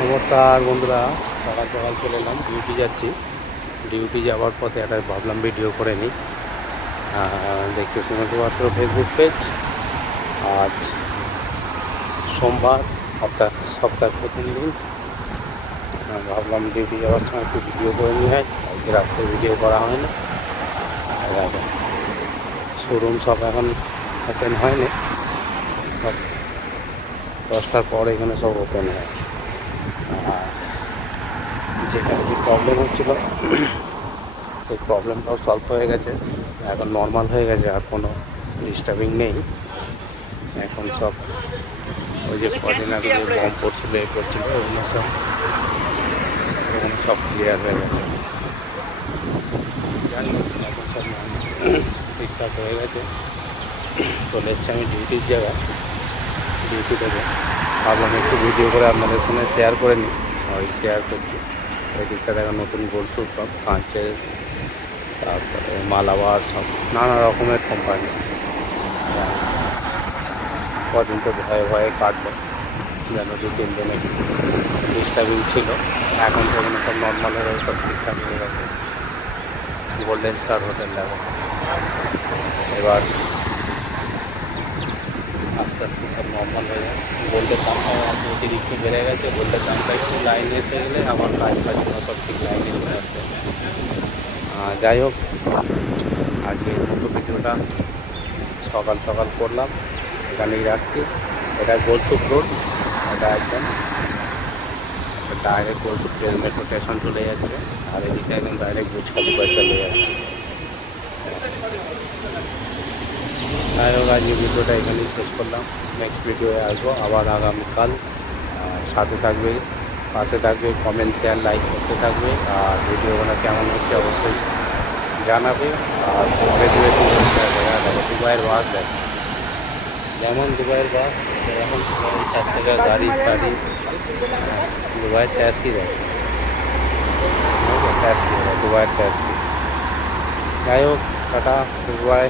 নমস্কার বন্ধুরা, সকাল সকাল চলে এলাম। ডিউটি যাচ্ছি। ডিউটি যাওয়ার পথে একটা ভাবলাম ভিডিও করে নিই। দেখতে শুধুমাত্র ফেসবুক পেজ। আজ সোমবার, সপ্তাহ প্রথম দিন। ভাবলাম ডিউটি যাওয়ার সময় একটু ভিডিও করে নিয়ে হয়। আজকে রাত্রে ভিডিও করা হয় না। শোরুম সব এখন ওপেন হয়নি, সব 10টার পর এখানে সব ওপেন হয়। যেখানে যে প্রবলেম হচ্ছিলো সেই প্রবলেমটাও সলভ হয়ে গেছে। এখন নর্মাল হয়ে গেছে, আর কোনো ডিস্টার্বিং নেই। এখন সব ওই যে কদিন আগে যে বম পড়ছিল করছিলো ওগুলো সব ক্লিয়ার হয়ে গেছে। যাই হোক, এখন সব ঠিকঠাক হয়ে গেছে। চলে এসছি আমি ডিউটির জায়গায়। ডিউটি থেকে ভাবলাম একটু ভিডিও করে আপনাদের সঙ্গে শেয়ার করে নিই। ওই শেয়ার করছি। এই দিকটা দেখা নতুন গোলসুপ সব কাঁচের, তারপরে মালাবার সব নানা রকমের কোম্পানি। কদিন তো ভয়ে ভয়ে কাটলো, যেন 2-3 দিন একটু ডিস্টার্বিং ছিল। এখন তো এখানে সব নর্মাল হয়ে সব ঠিকঠাক হয়ে গেছে। গোল্ডেন স্টার হোটেল দেখো, এবার আস্তে আস্তে সব নর্মাল হয়ে যায়। গোল্ডের দামটা অতিরিক্ত বেড়ে গেছে। গোল্ডের দামটা একটু লাইনে এসে গেলে আমার কাজগুলো সব ঠিক লাইনে চলে আসছে। যাই হোক, আজকের মতো ভিডিওটা সকাল সকাল করলাম, এখানেই রাখছি। এটা গোলসুপ রোড, এটা একদম ডাইরেক্ট গোলসুপ মেট্রো স্টেশন চলে যাচ্ছে। আর এদিকে একদম ডাইরেক্ট বুর্জ খলিফা চলে যাচ্ছে। যাই হোক, আজকে ভিডিওটা এখানেই শেষ করলাম। নেক্সট ভিডিওয়ে আসবো আবার আগামীকাল। সাথে থাকবে, পাশে থাকবে, কমেন্ট শেয়ার লাইক করতে থাকবে। আর ভিডিওগুলো কেমন হচ্ছে অবশ্যই জানাবে। আর বেশি বেশি দেখো দুবাইয়ের বাস দেখ, যেমন দুবাইয়ের বাস এখন 4 চাকা গাড়ি টাড়ি, দুবাইয়ের ট্যাক্সি দেখ, ট্যাক্সি দুবাইয়ের ট্যাক্সি। যাই হোক, টাটা, দুবাই।